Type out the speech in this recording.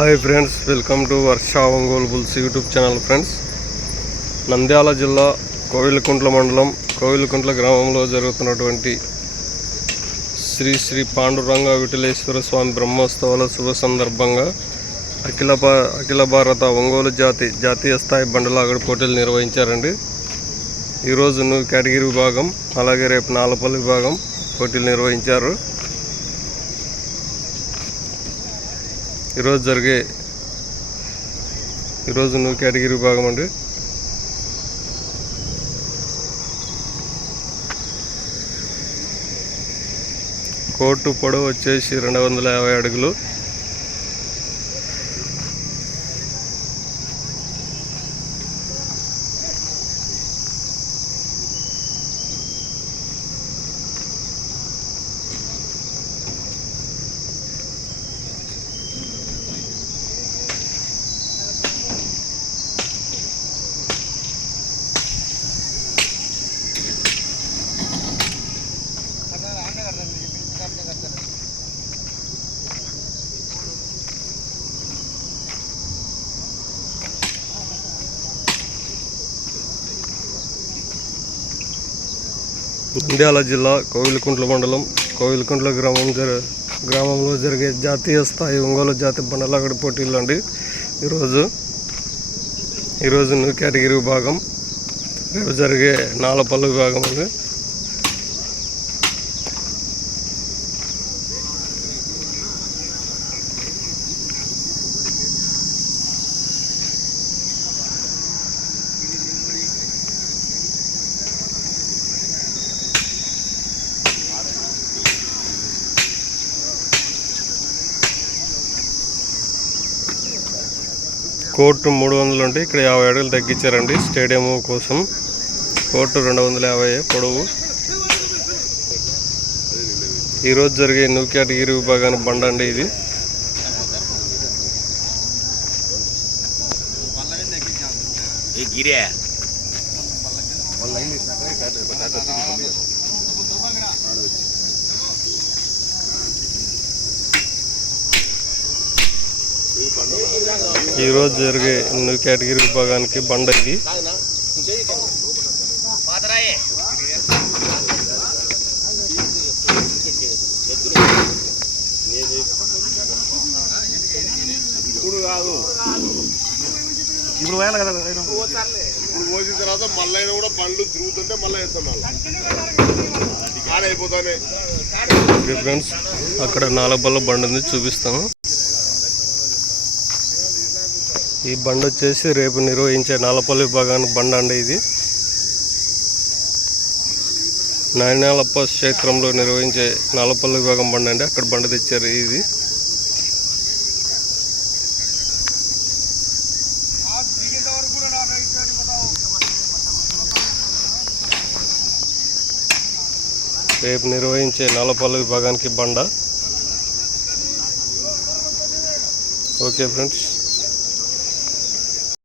Hi friends welcome to Varsha Ongole bulls YouTube channel friends Nandyal జిల్లా కోవిలకుంట్ల మండలం కోవిలకుంట్ల గ్రామంలో జరుగుతున్నటువంటి శ్రీ శ్రీ పాండురంగ విఠలేశ్వర స్వామి బ్రహ్మోత్సవాల శుభ సందర్భంగా అఖిల భా అఖిల భారత ఒంగోలు జాతి జాతీయ స్థాయి బండలాగడి పోటీలు నిర్వహించారండి. ఈరోజు నువ్వు కేటగిరీ విభాగం అలాగే రేపు నాలపల్లి విభాగం పోటీలు నిర్వహించారు. ఈరోజు జరిగే ఈరోజు నువ్వు కేటగిరీ విభాగం అండి. కోర్టు పొడవు వచ్చేసి రెండు వందల యాభై అడుగులు. నంద్యాల జిల్లా కోవిలకుంట్ల మండలం కోవిలకుంట్ల గ్రామం జర గ్రామంలో జరిగే జాతీయ స్థాయి ఒంగోలు జాతి బండలాగడి పోటీలు అండి. ఈరోజు ఈరోజు న్యూ కేటగిరీ విభాగం రేపు జరిగే నాలపల్లి విభాగం అండి. కోర్టు మూడు వందలు ఉంటే ఇక్కడ యాభై అడుగులు తగ్గించారండి స్టేడియం కోసం. కోర్టు రెండు వందల యాభై పొడవు. ఈరోజు జరిగే న్యూ కేటగిరీ విభాగానికి బండ అండి ఇది. ఏ గిరే? ఈరోజు జరిగే న్యూ కేటగిరీ విభాగానికి బండ ఇది. ఇప్పుడు పోయాలి కదా ఇప్పుడు పోసిన తర్వాత మళ్ళీ కూడా బండ్లు తిరుగుతుంటే మళ్ళీ వేస్తాం మళ్ళీ ఫ్రెండ్స్ అక్కడ నాలపల్ల బండ ఉంది చూపిస్తాను. ఈ బండ వచ్చేసి రేపు నిర్వహించే నాలపల్లి విభాగానికి బండ అండి ఇది. నాయనాలప్ప క్షేత్రంలో నిర్వహించే నాలపల్లి విభాగం బండ అండి. అక్కడ బండ తెచ్చారు ఇది. రేపు నిర్వహించే నాలపల్లి విభాగానికి బండ. Okay friends.